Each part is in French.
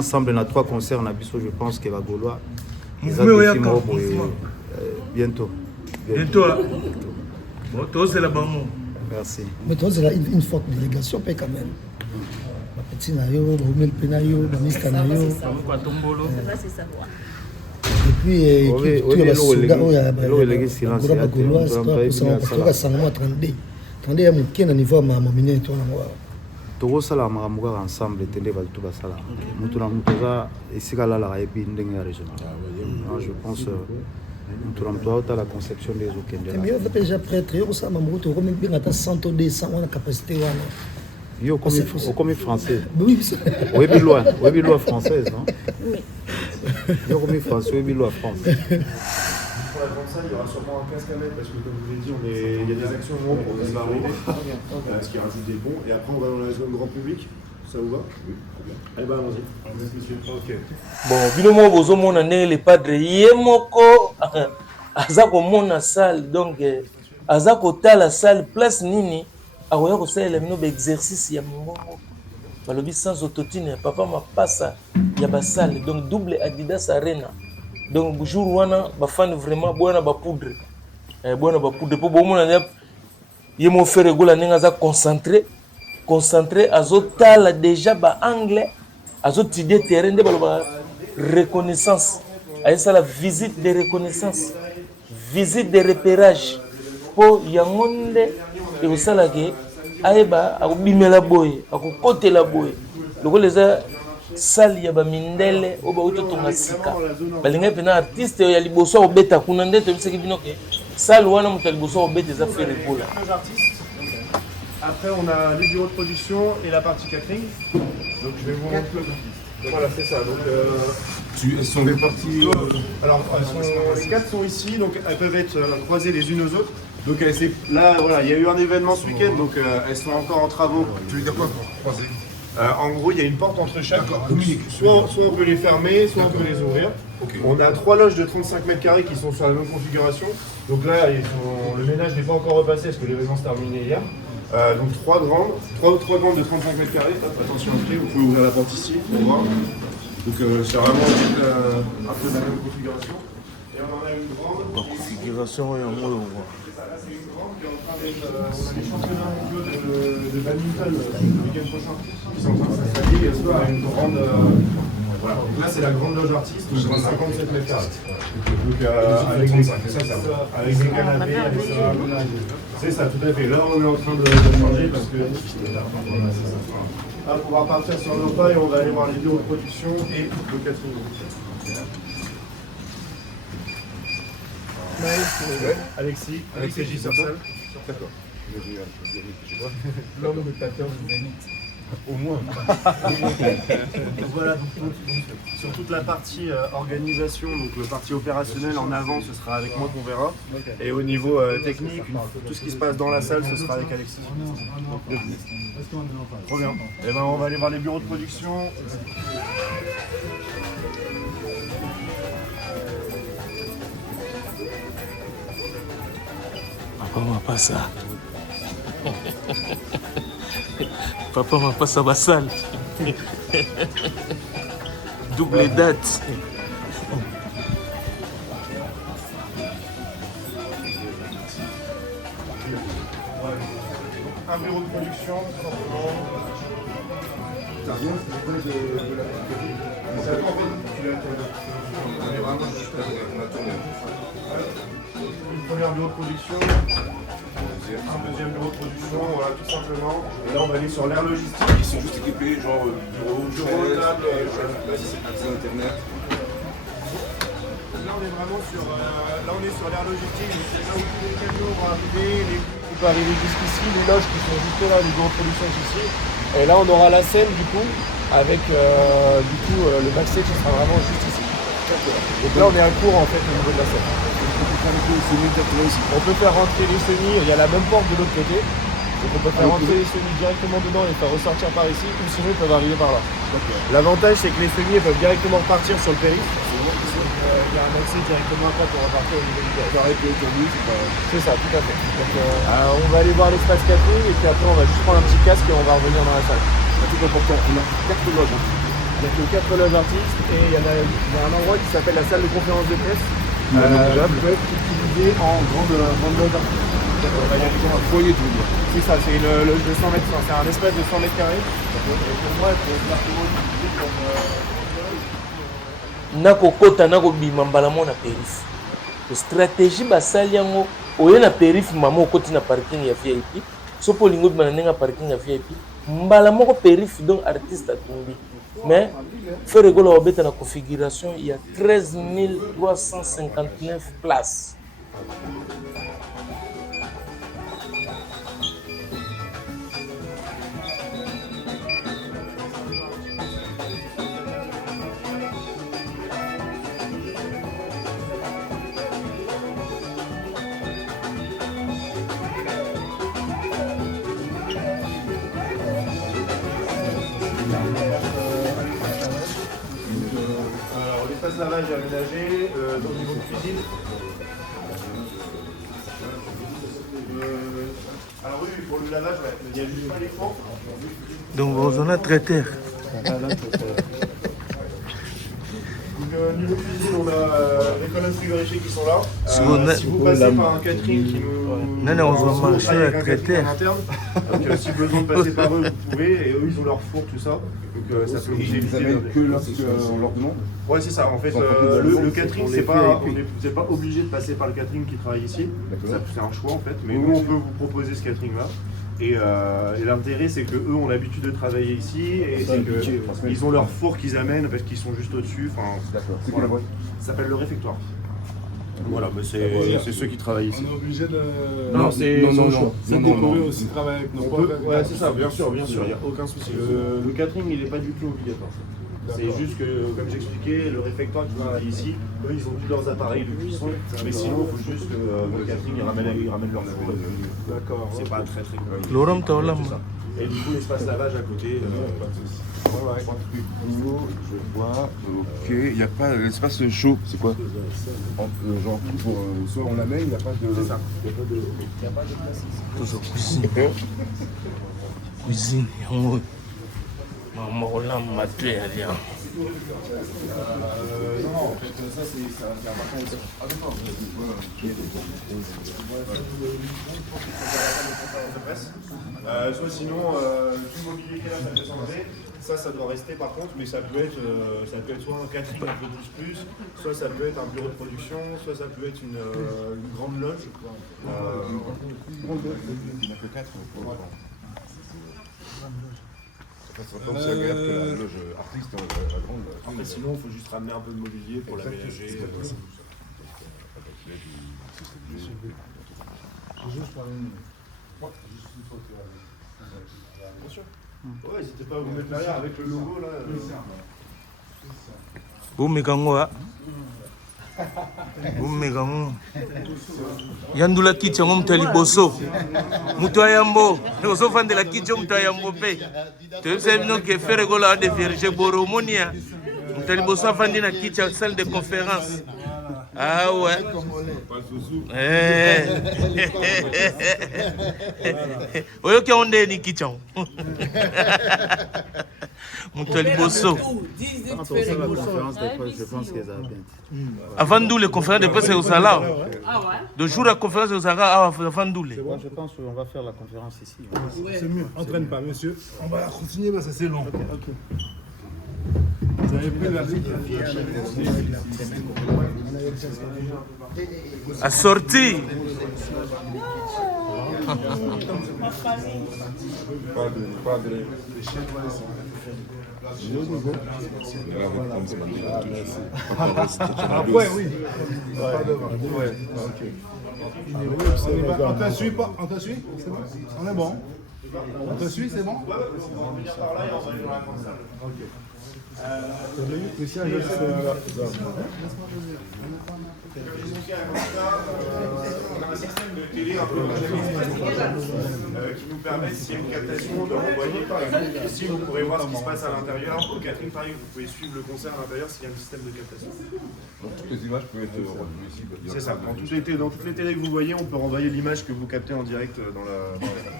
ensemble dans 3 concerts na biso, je pense que va Gaulois. Bientôt. Bientôt. Bon, toi c'est là-bas. Merci. Mais toi c'est une forte délégation quand même. Petit nayo, Romel Penayo, Mamista nayo. Et puis tout le soldat il y a le silence. Il y a Gaulois, c'est pas 32 ya moke na niveau ma mine to na moi. Togo sala makambo ensemble tende ba tout basala. Mutu na mutu za esika la la epi ndenge ya régional. Je pense mutu na mutu la conception des okende. Mais on déjà prêtre yo ça mamuko to ko mbinga ta 100 ou 200 wana capacité wana. Yo comme français. Oui. Oui loi française, non? Oui. Yo comme français, oui loi française. Pour la grande salle, il y aura sûrement un casque à mettre parce que comme je vous l'ai dit, il y a des actions pour la sécurité, ce qui rajoute des ponts. Et après, on va dans la zone grand public. Ça vous va? Oui, très bien. Allez, bah, allons-y. Ok. Bon, binomo bozo mona ne le padre yemoko azako mona salle donc azako tala salle place nini akoya ko salela mino ba exercice ya mongongo. Balobi sans autotune papa mapasa ya ba salle donc double Adidas Arena. Donc jour wana ba fan vraiment boana ba poudre po bomona ne yemo faire gola ninga za concentré azotala déjà ba anglais azotide terrain de ba reconnaissance ayesa la visite de reconnaissance visite de repérage po yangonde e osala ke ayeba akobimela boye akokotela boye lokoleza sali ya ba mindele oba utotonga sika balinga pena artiste ya liboso obeta kuna ndete biseki bino ke sali wana mutu liboso obeta za faire bola. Après on a les bureaux de production et la partie catering. Donc je vais vous montrer. Voilà, c'est ça. Donc elles sont réparties alors les 4 sont ici, donc elles peuvent être croisées les unes aux autres. Donc là voilà, il y a eu un événement ce week-end, donc elles sont encore en travaux. Tu veux dire quoi pour croiser? En gros, il y a une porte entre chaque. Soit on peut les fermer, soit on peut les ouvrir. Okay. On a 3 loges de 35 mètres carrés qui sont sur la même configuration. Donc là, le ménage n'est pas encore repassé parce que l'événement s'est terminé hier. Donc 3 grandes de 35 mètres carrés. Attention à clé, vous pouvez ouvrir la porte ici pour voir. Donc c'est vraiment un peu la même configuration. Et on en a une grande. Configuration et en mode on voit. C'est une grande qui est en train d'être. On a les championnats mondiaux de badminton le week-end prochain qui sont en train de s'installer. Et ce soir, une grande. Voilà. Donc là, c'est la grande loge artiste, donc 57 mètres carrés. Donc avec des canapés, avec ça. C'est ça, tout à fait. Là, on est en train de changer parce que. Là, on va partir sur nos pas et on va aller voir les bureaux de production et le catering. Alexis J. Sarsal. D'accord. L'homme dictateur du Zénith. Au moins. Voilà, donc, sur toute la partie organisation, donc le parti opérationnel en avant, ce sera avec moi qu'on verra. Et au niveau technique, tout ce qui se passe dans la salle, ce sera avec Alexis. Trop bien. Et ben on va aller voir les bureaux de production. Papa m'a pas ça. Papa m'a pas ça salle. Double date. Un bureau de production, simplement. T'as rien de la Ça en fait, tu l'as On est vraiment juste on a tourné. Une première bureau de production, un deuxième bureau de production, voilà, tout simplement. Et là, on va aller sur l'air logistique. Ils sont juste équipés, genre bureau, table, accès internet. Là, on est vraiment sur, l'air logistique. Donc, c'est là où tous les camions vont arriver. On peut arriver jusqu'ici, les loges qui sont juste là, les bureaux de production ici. Et là, on aura la scène du coup, avec le backstage qui sera vraiment juste ici. Donc là, on est à court en fait au niveau de la scène. On peut faire rentrer les semis, il y a la même porte de l'autre côté. Donc on peut faire rentrer les semis directement dedans et faire ressortir par ici, ou sinon ils peuvent arriver par là. L'avantage c'est que les semis peuvent directement repartir sur le périph'. Il y a un accès directement après pour repartir au niveau du périph'. C'est ça, tout à fait. Donc on va aller voir l'espace café et puis après on va juste prendre un petit casque et on va revenir dans la salle. Un truc important, on a 4 loges. Il n'y a que 4 loges artistes et il y a un endroit qui s'appelle la salle de conférence de presse. Qui peut être utilisé en grande loge artistique. Un foyer, tu veux dire. C'est ça, c'est une loge de 100 mètres, c'est un espace de 100 mètres carrés. Et pour moi, il faut largement utiliser comme... nakokota nakobima mbala mo na périph stratégie basali yango oye na périph mama okoti na parking ya VIP so po lingo bima na ndenge parking ya VIP mbala moko périph donc artiste atumbi mais faire rigola obeta na configuration il y a 13 359 places. L'espace lavage est aménagé, au niveau de cuisine. Alors oui, pour le lavage, ouais, il y a juste pas les fours. Donc on a traiteur. Niveau cuisine, on a les colonnes frigorifiques qui sont là. Si vous passez par un catering qui nous... Non, on va marcher à traiteur. Donc si besoin de passer par eux, vous pouvez. Et eux, ils ont leur four, tout ça. Donc ça peut vous éviter... Que lorsque on leur demande. Ouais, c'est ça. En fait, le catering, c'est pas obligé de passer par le catering qui travaille ici. C'est un choix, en fait. Mais nous, on peut vous proposer ce catering-là. Et l'intérêt, c'est qu'eux ont l'habitude de travailler ici et c'est qu'ils ont leur four qu'ils amènent parce qu'ils sont juste au-dessus. D'accord. C'est quoi la boîte? Ça s'appelle le réfectoire. Voilà, bah c'est ceux qui travaillent ici. On est obligé de... Non, c'est sans choix. C'est qu'on peut aussi travailler avec nos potes. Ouais, c'est ça, bien sûr, il n'y a aucun souci. Le catering, il n'est pas du tout obligatoire. C'est juste que, comme j'expliquais, le réfectoire qui travaille ici, eux, ils ont tous leurs appareils de cuisson. Mais sinon, il faut juste que le catering, ils ramènent leur four. D'accord. C'est pas très compliqué. Laurent Taolam. Et du coup, l'espace lavage à côté. Je vois. Ok. Il n'y a pas l'espace chaud. C'est quoi? Genre, soit on l'amène, il n'y a pas de. C'est ça. Il n'y a pas de place ici. Toujours cuisine. Cuisine. Maman Roland m'a tué à dire. Non, en fait, ça c'est important aussi. Ah, d'accord. Soit sinon, tout le mobilier qui est là, ça peut s'enlever. Ça doit rester par contre, mais ça peut être soit un catering un peu plus, soit ça peut être un bureau de production, soit ça peut être une grande loge. Il n'y a que 4. C'est agréable que la loge artiste, la grande. Après, sinon, il faut juste ramener un peu de mobilier pour l'aménager. Juste pour une... Bien sûr. Ouais, n'hésitez pas à vous mettre derrière avec le logo là. Bumekango. Bumekango. Yandula kicha mtu aliboso. Mtu ayambo. Nikoso fande la kicha mtu ayambo pe. Tu sais bien que faire gola de vierge boromonia. Mtu aliboso fande na kicha salle de conférence. Ah ouais. Oyo ki onde ni kicha. Mutali Bosso. Je pense que ça va bien. Avant d'où les conférences de presse au Salah. De jour la conférence au Salah, avant d'où les. Je pense qu'on va faire la conférence ici. C'est mieux. Entraîne pas, monsieur. On va continuer parce que c'est long. Vous avez pris la Assorti. Ouais, oui. On te suit pas? On te suit? C'est bon? On est bon? On te suit, c'est bon? Ouais, on va venir par là et on va aller dans la grande salle. Ok. On a un système de télé un peu qui nous permet, s'il y a une captation, de renvoyer par exemple. Ici, vous pourrez voir ce qui se passe à l'intérieur. Au catering, pareil, vous pouvez suivre le concert à l'intérieur s'il y a un système de captation. Donc toutes les images peuvent être rendues ici. C'est ça. Dans toutes les télés que vous voyez, on peut renvoyer l'image que vous captez en direct dans la salle.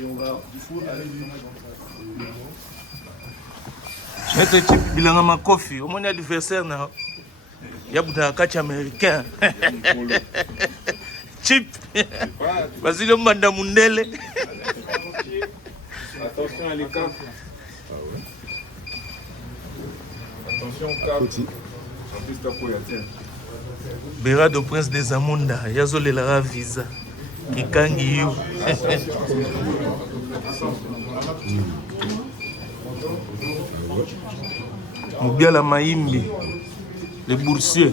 Et on va du coup aller du Maître Chip bilanga makofi. Omoni adversaire na. Yabuta catch américain. Chip. Basile mbanda mundele. Attention à l'écart. Attention cap. En plus ta poya tiens. Berado Prince des Amunda, yazolela visa. Kikangi yu. Mobiala Maimbi, les boursiers.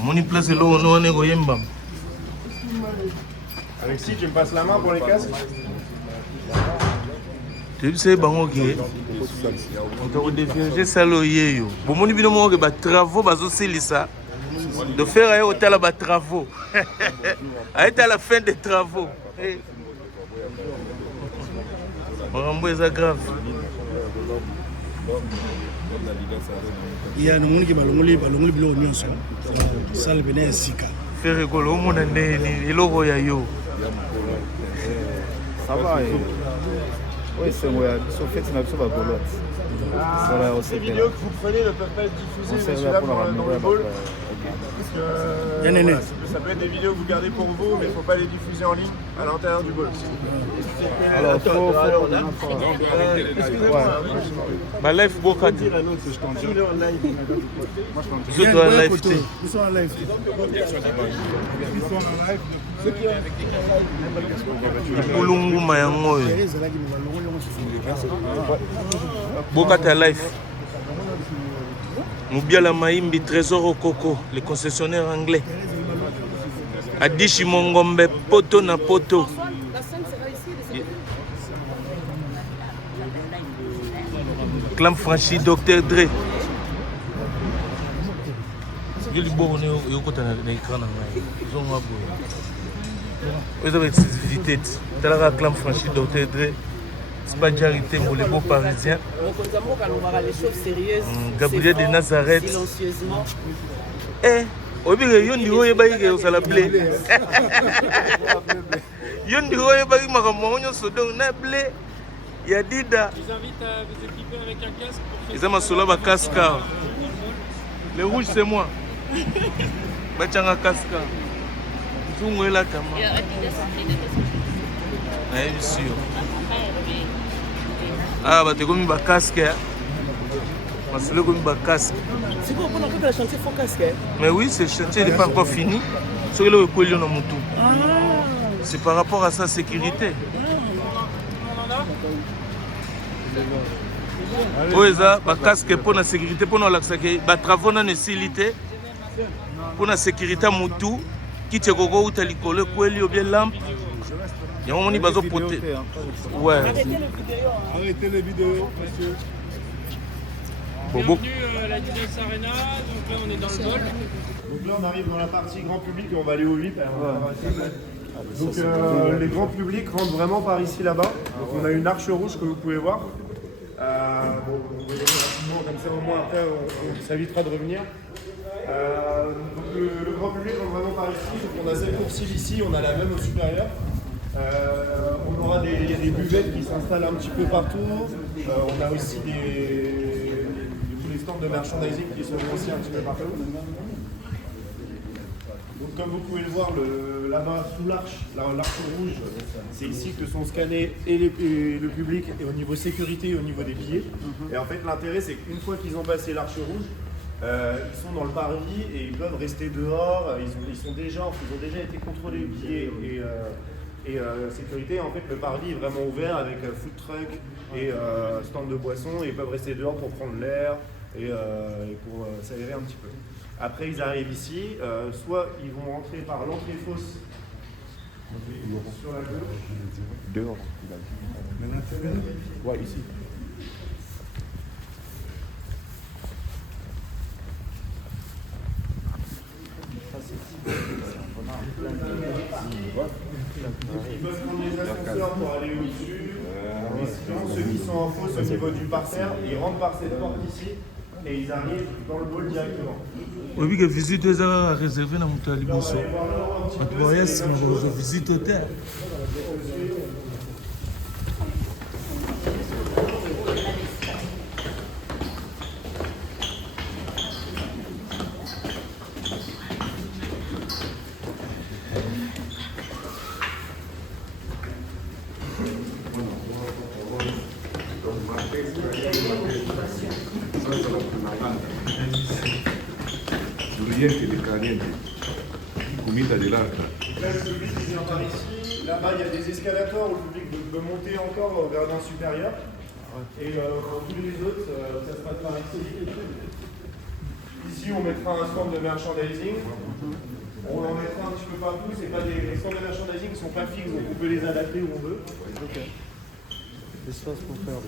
Moni place là on est goyemba. Alexis, tu me passes la main pour les casques? Tu sais bango qui on t'a redéfié salo yeyo. Bon moni bino mo ke ba travaux bazo selisa. De faire à hôtel à travaux. À la fin des travaux. Marambo est grave. Il y a un monde qui va le bilo nyonso. Salle bene sika. Faire rigolo au monde né logo ya yo. Ça va. Oui, c'est moi. Sauf que tu n'as pas de golotte. Ces vidéos que vous prenez ne peuvent pas être diffusées, messieurs, là, dans le ball. Ça peut être des vidéos que vous gardez pour vous, mais il ne faut pas les diffuser en ligne à l'intérieur du ball. Alors, excusez-moi. Ma live, beaucoup de Dire à l'autre que je t'en dis. Nous sommes en live. Ils sont en live. Ils sont en live. Ceux qui ont Mulungu mayango. Bokata live. Mobiala Maimbi, Trésor au Coco, les concessionnaires anglais. Adishi Mongombe, poto na poto. Clam Franchi, Dr. Dre. Je dis bon, on est au côté de l'écran. Ils ont un peu. Vous avez exclusivité. Tu as la Clam Franchi, Dr. Dre. C'est pas charité pour les beaux parisiens. Gabriel de Nazareth. Silencieusement. Eh, obi yondi hoye bayi au salablé. Yondi hoye bayi makamonyo sodong na blé. Yadida. Je vous invite à vous équiper avec un casque. Ils ont ma sola casque. Le rouge c'est moi. Bachanga casque. Tout moi là tama. Bien sûr. Ah, bah, tu as mis un casque. C'est quoi pendant que tu as chanté, il faut casque. Mais oui, ce chantier n'est pas encore fini. C'est par rapport à sa sécurité. Oui, ça, un casque pour la sécurité, pour la sécurité. Les travaux dans la sécurité, pour la sécurité, qui te gogo ou talikole, quoi, ou bien lampe. Il y a un moment où il y a besoin de poter. Ouais. Arrêtez les vidéos, monsieur. Bienvenue à la Didas Arena. Donc là, on est dans le bol. Donc là, on arrive dans la partie grand public et on va aller au VIP. Donc les grands publics rentrent vraiment par ici là-bas. Donc on a une arche rouge que vous pouvez voir. On va y aller rapidement comme ça au moins après on s'évitera de revenir. Donc le grand public rentre vraiment par ici. Donc on a cette coursive ici, on a la même au supérieur. On aura il y a des buvettes qui s'installent un petit peu partout. On a aussi les stands de merchandising qui sont aussi un petit peu partout. Donc comme vous pouvez le voir là-bas sous l'arche rouge, c'est ici que sont scannés et le public et au niveau sécurité et au niveau des billets. Et en fait l'intérêt c'est qu'une fois qu'ils ont passé l'arche rouge, ils sont dans le parvis et ils peuvent rester dehors. Ils ont déjà été contrôlés billets et sécurité. En fait le parvis est vraiment ouvert avec food truck et stand de boissons et ils peuvent rester dehors pour prendre l'air et pour s'aérer un petit peu. Après ils arrivent ici, soit ils vont rentrer par l'entrée fausse sur la gauche. Dehors. Ouais, ici. Ils peuvent prendre les ascenseurs pour aller au-dessus. Et sinon, ceux qui sont en fausse au niveau du parterre, ils rentrent par cette porte ici et ils arrivent dans le bol directement. Oui, que visite est réservée dans mon liboso. Tu vois, c'est une visite au terre. Oriente de Caliente. Comida de l'Arca. Là, le public qui vient par ici. Là-bas, il y a des escalators où le public peut monter encore au gradin supérieur. Et pour tous les autres, ça se passe par ici. Ici, on mettra un stand de merchandising. On en mettra un petit peu partout. C'est pas les stands de merchandising qui sont pas fixes, donc on peut les adapter où on veut. L'espace pour faire.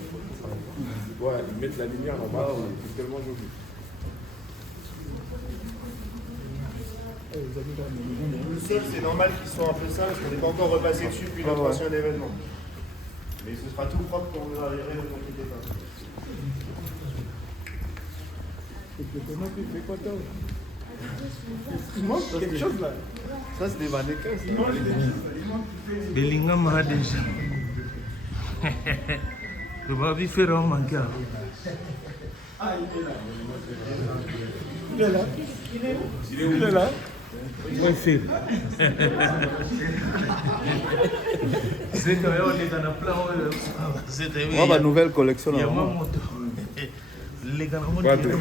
Ouais, mettre la lumière là-bas, c'est tellement joli. Le sol, c'est normal qu'ils soient un peu sales parce qu'on n'est pas encore repassé dessus depuis notre ancien événement. Mais ce sera tout propre quand on arrivera, ne vous inquiétez pas. Il manque quelque chose là. Ça, c'est des mannequins. Belinga m'a déjà. Je vais vite faire un manquant. Ah, il est là. Il est là. Il va faire. C'est quand même on est dans le plan. On va nouvelle collection. Il y a ma moto. Les gars, on Quatro.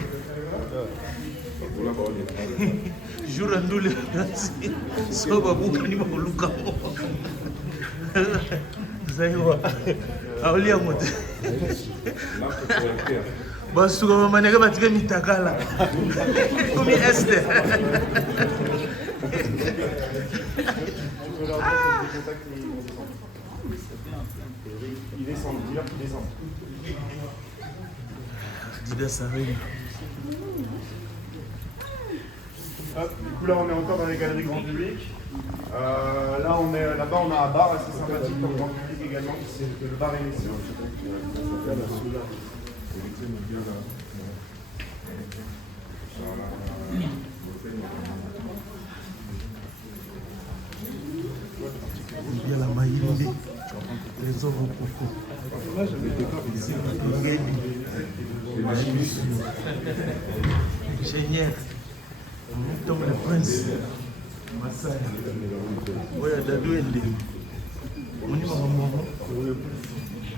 jour à nous les so babuka ni bakuluka zaiwa aulia moto basuka bamaneke batike mitakala komi este Il descend, dis-leur qu'il descend. Dida Sarine. Hop, du coup là on est encore dans les galeries grand public. Là-bas on a un bar assez sympathique pour le grand public également, c'est le bar Émission. Il y a la maïmbe, les hommes au coco. Génial. Tom le prince. Masai. Oya dadu ende. Moni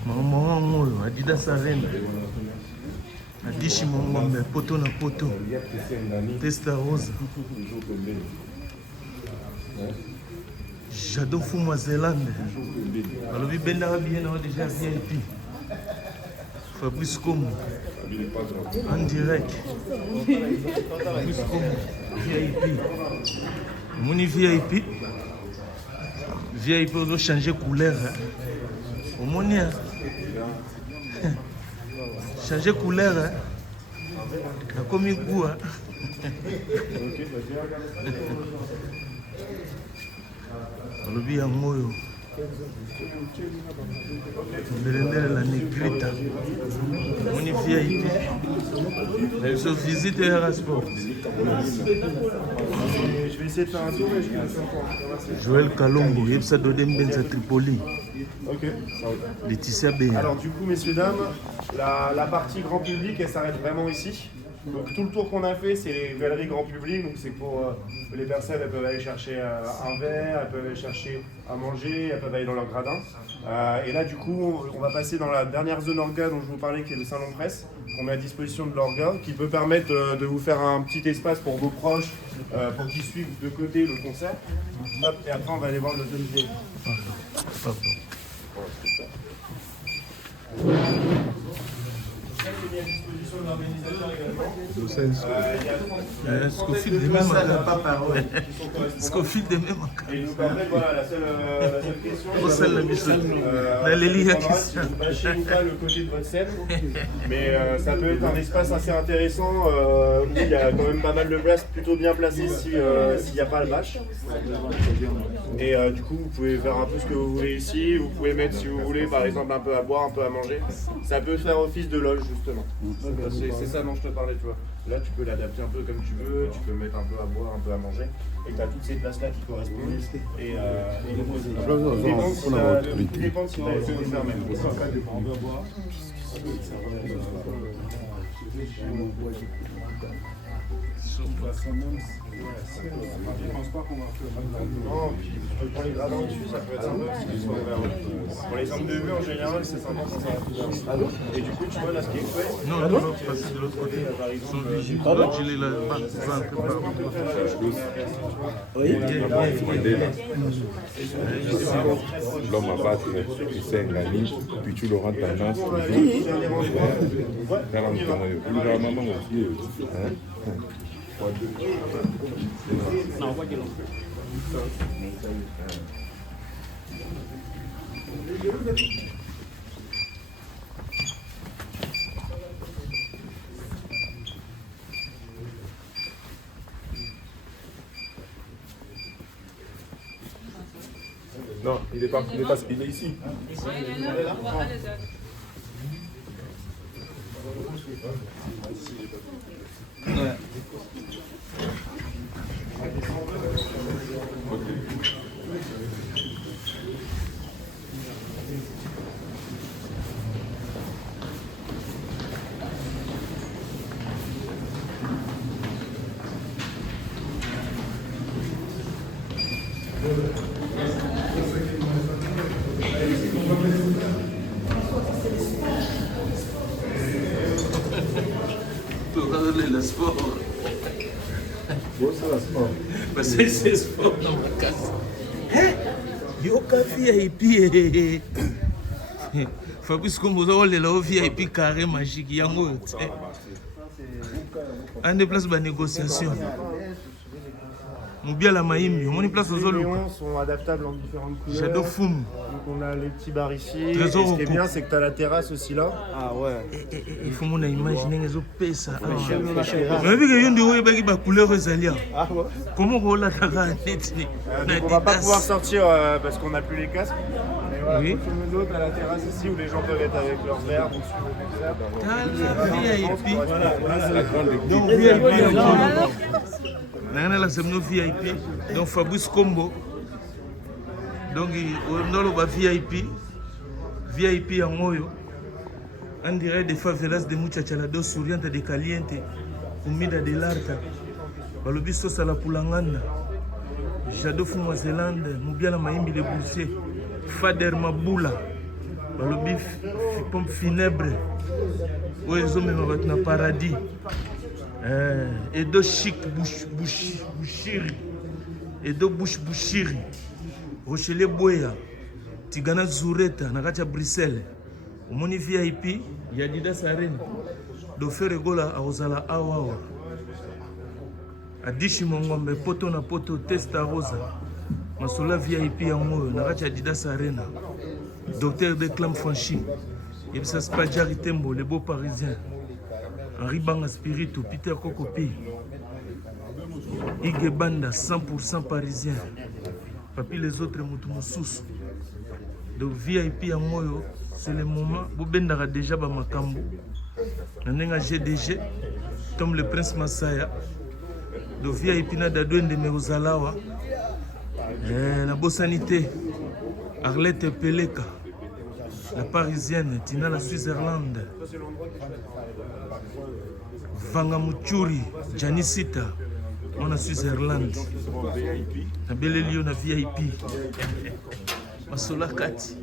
mama ngolo Adidas Arena. Adishi mongombe poto na poto. Testa Rosa. J'adore Fumwa Zélande. Alors, il bien déjà VIP. Fabrice Como. En direct. Fabrice Como. VIP. Mon VIP. VIP, on doit changer couleur. Au moins, changer couleur. La commis goût. Olobi yango oyo mbelendele la negrita moni VIP na biso visite ya sport. Je vais essayer de faire un tour et je vais faire un tour. Joël Kalongo yebisa dode mbenza Tripoli. Ok, ça va. Laetitia Beya. Alors du coup messieurs dames, la partie grand public elle s'arrête vraiment ici. Donc tout le tour qu'on a fait c'est les galeries grand public, donc c'est pour les personnes elles peuvent aller chercher un verre, elles peuvent aller chercher à manger, elles peuvent aller dans leur gradin. Et là du coup on va passer dans la dernière zone orga dont je vous parlais qui est le salon presse, qu'on met à disposition de l'orga, qui peut permettre de vous faire un petit espace pour vos proches, pour qu'ils suivent de côté le concert. Hop, et après on va aller voir le deuxième vidéo. Mis à disposition de l'organisateur également. Scofield des mêmes Scofield des mêmes. Et nous permettre, voilà, la seule question. La si vous bâchez ou pas le côté de votre scène. Mais ça peut être un espace assez intéressant où il y a quand même pas mal de place plutôt bien placée s'il n'y a pas le bâche. Et du coup, vous pouvez faire un peu ce que vous voulez ici. Vous pouvez mettre, si vous voulez, par exemple, un peu à boire, un peu à manger. Ça peut faire office de loge, justement. C'est ça dont je te parlais, tu vois. Là, tu peux l'adapter un peu comme tu veux, tu peux mettre un peu à boire, un peu à manger, et tu as toutes ces places-là qui correspondent. Et tout dépend si tu as essayé de faire même. Non, puis pour les gradins dessus, ça peut être sympa parce qu'ils sont ouverts. Pour les angles de vue en général, c'est sympa quand ça va. Et du coup, tu vois là ce qui est fait. Non, non, passer de l'autre côté. Ils sont vigiles. L'autre, il est là. L'homme à battre, tu sais, la ligne, puis tu le rends tendance. Non, il est pas, il est ici. Ouais. Le sport. Parce que c'est sport dans ma casse. Yo VIP. Fabrice Kombozo le la VIP carré magique yango. Un des places de négociation. Moubia la maïm, on y place aux autres. Les néons sont adaptables en différentes couleurs. J'adore Foum. Donc on a les petits bars ici. Et Trésor ce qui est bien, c'est que tu as la terrasse aussi là. Ah ouais. Il faut qu'on imagine les autres ça. Mais vu que y a des couleurs Rosalia. Comment on l'a net? On va pas pouvoir sortir parce qu'on n'a plus les casques. Mais voilà, oui. Grosso modo, à la terrasse ici où les gens peuvent être avec leurs verres. Donc VIP. Donc Fabrice Kombo. Donc on a VIP. VIP en moyo. On dirait des favelas de Muchachalados, Surianta de Caliente, Comida de l'Arta. Balobi Sosa la Pulanganda. Jado Fuma Zélande, Moubiala Maïmbi de Boursier. Fader Maboula. Balobi Pompe Funèbre. Oezo Memabatu na Paradis. Edo Chic Bouchiri. Edo Bouchiri. Rochelle Boya. Tigana Zureta, Nagacha Bruxelles. Omoni VIP, Yadidas Arena. Dofere Gola a Osala Awawa. Adishi Mongombe, poto na poto, Testa Rosa. Masola VIP en moyo, Nagacha Adidas Arena. Docteur Declam Franchi. Yebsa Spadjari Tembo, les beaux parisiens. Henri Banga Spirito, Peter Kokopi. Ige Banda, 100% parisien. Papi les autres Moutoumousous. Donc VIP en moyo, c'est le moment où Bendara déjà ba makambo. Nanenga GDG, comme le prince Masaya. Donc VIP na dadouende me ozalawa. La Bossanité, Arlette Peleka, la parisienne, Tina la Suisse-Irlande. Vanga Muchuri, Janisita, on a Suisse-Irlande. La belle lion na VIP. Masola Kati.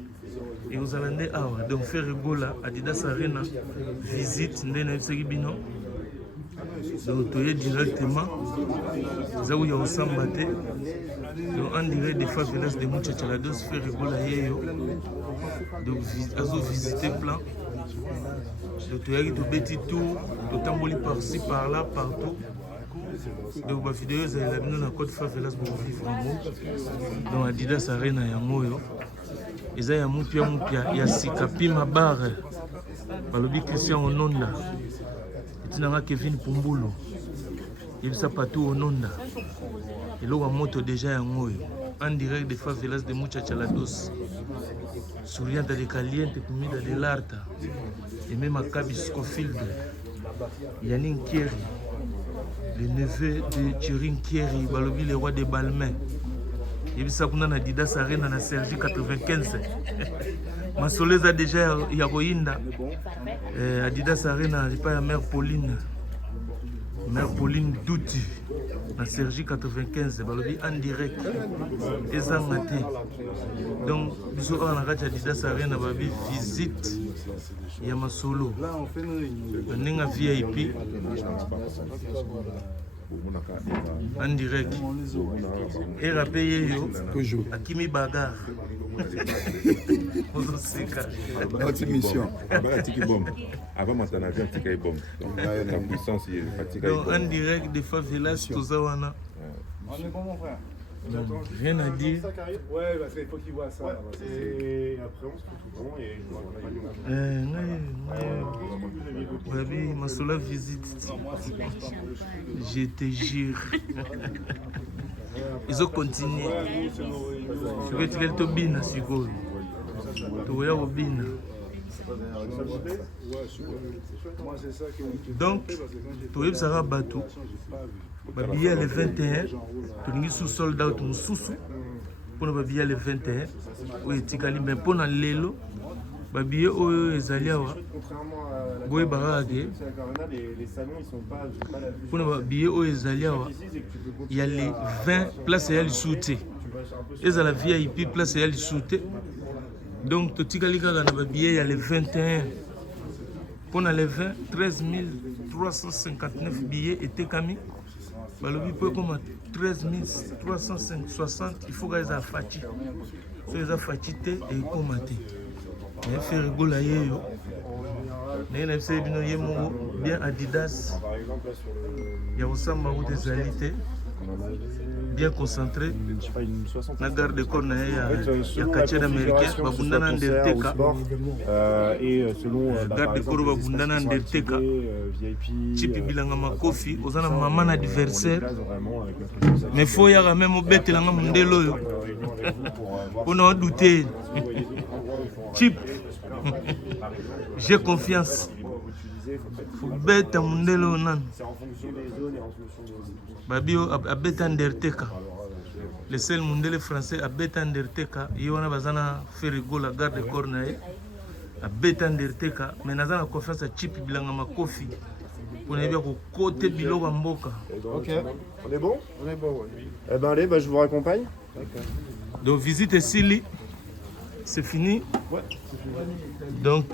Et aux Alandais, donc faire Gola, Adidas Arena, visite, Ndena Bino. Donc, tu es directement, là où il y a au Sambate. Donc, on dirait des favelas de Muchachalados, faire Gola Yeyo. Donc, azo visiter plan. Donc, tu es au petit tour, tu t'emboli par-ci, par-là, partout. Donc, ma vidéo, c'est la vidéo dans code favelas pour vivre en mots. Donc, Adidas Arena, il y a Moyo. Eza ya mupia ya Sikapi Mabare balobi Christian Ononda etinanga Kevin Pumbulu yebisa Patou Ononda eloko moto déjà ya ngoyo en direct de favelas de Muchachalados Surianta de Caliente Comida de l'Arta et même Akabi Scofield Yannick Kieri le neveu de Thierry Kieri balobi le roi des Balmains. Yebisa kuna na Adidas Arena na Sergi 95. Masoleza déjà ya Roinda. Adidas Arena pas ya mère Pauline. Mère Pauline Douti, na Sergi 95, balobi en direct. Ezangate. Donc, biso on a racha Adidas Arena babi visite ya masolo. Nenga VIP. En direct. Et rappelez yo Akimi Bagar. Notre mission. Avant maintenant avion tika bomb. Donc la puissance est donc en direct de favelas tozawana. Rien à dire. Ouais, parce qu'il faut qu'il voit ça. Et après, on se retrouve et Babi, ma seule visite. Je te jure. Ils ont continué. Je vais te dire que tu es Sigo. Tu es Obina. Donc, tu es Sarah Batou. Babi, le 21. Tu es sous soldat ou sous. Pour le le 21. Oui, Tikali, mais pour le Lelo. Babi, oh, Ezalia. Boy Barade. les salons, ils sont pas Pour le billet au Ezalia, il y a les 20 places et les soutes. Et à la VIP place et les soutes. Donc, tout ce qu'il y a dans le billet, il y a les 21. Pour les 20, 13 359 billets étaient commis. Le billet peut comme 13 360, il faut qu'ils aient fatigué. Il faut qu'ils aient fatigué et commenté. Il faut rigoler. Bien Adidas, il y a aussi des alités, bien concentré. La garde de corps, il y a 4 américains, Babundana Nderteka. Et selon la garde de corps, Babundana Nderteka. Chipi Bilangama Kofi, aux ana maman adversaire. Mais il faut y avoir même au bête la Mundelo. On a douté. Chip. J'ai confiance. Faut bête à Mundelo nan. Babio a bête Nderteka. Le seul Mundele français a bête Nderteka. Il y a bazana fait rigoler la garde de cornae. A bête Nderteka. Mais nazana confiance à Chip Bilangama Kofi. On est bien au côté de Mboka. Ok, on est bon? On est bon, oui. Eh ben allez, je vous raccompagne. Donc visite Sili, c'est fini. Ouais. Donc,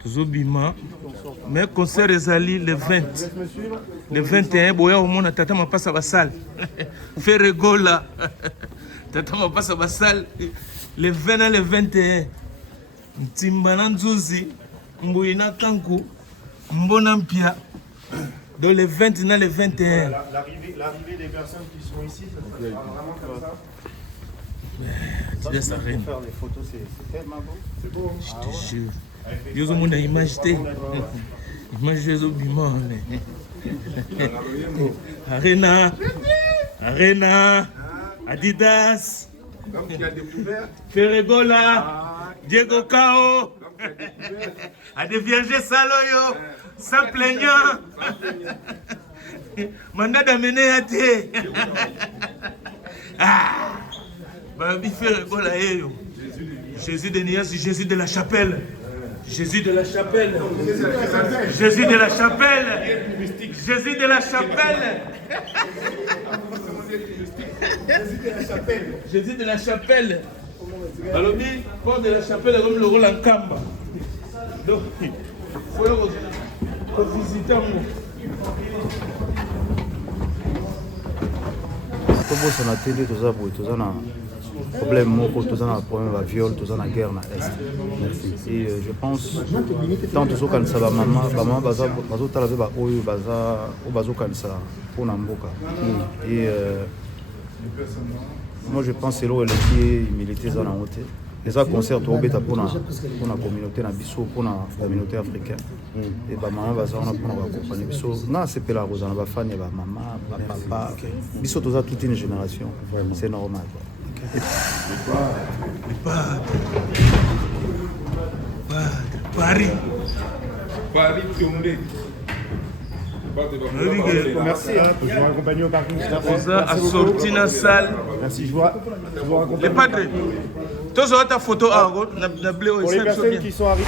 toujours Bima. Mais concert Ezali le 20. Le 21, boya au monde, tata m'a passé à la salle. Fait rigola. Tata m'a passé à la salle. Le 20 et le 21. Timbana Nzuzi, Mbouina Kankou. Mbonampia, dans les 20 et les 21. L'arrivée des personnes qui sont ici, ça sera vraiment comme ça. Tu laisses la reine. Faire des photos, c'est tellement beau. C'est beau. Je te jure. Yo zo mona image te. Image yo zo bima. Arena. Adidas. Ferregola. Diego Cao. À des vierges saloyo, sans plaignant. Mandat d'amener à thé. Ah, Babi fait rigoler à eux. Jésus de Nias, Jésus de la chapelle. Jésus de la chapelle. Jésus de la chapelle. Jésus de la chapelle. Jésus de la chapelle. Alors, port de la chapelle comme le rôle en Kamba. Donc, il faut visiter moi. Comme on a télé, tout ça, un problème, tout ça, un problème de viol, tout ça, la guerre dans l'Est. Et je pense, tant que ça, ça va, maman, baza, pour Namboka. Et moi, je pense que c'est là qui est militaire dans la haute. Les concerts pour la communauté pour la communauté africaine. Et maman va pour accompagner. Non, c'est pas la rose, on va faire maman, papa. Biso tout ça toute une génération. C'est normal. Paris. Merci, je vous accompagne au parking. Vous avez sorti dans la salle. Merci, je vous accompagne. Les padres. Tous ont ta photo à pour les personnes qui sont arrivées.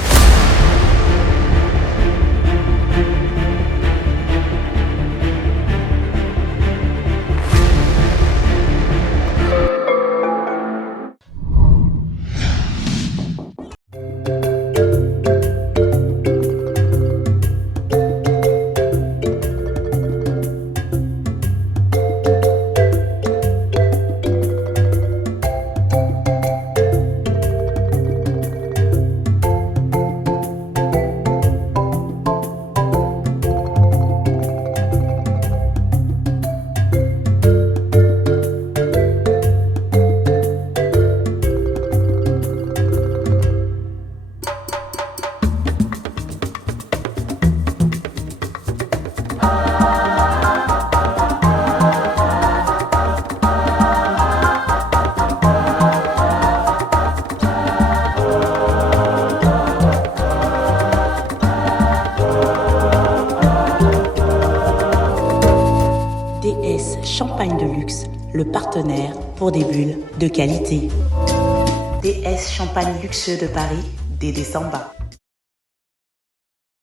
DS Champagne de luxe, le partenaire pour des bulles de qualité. DS Champagne luxueux de Paris, Dédé Samba.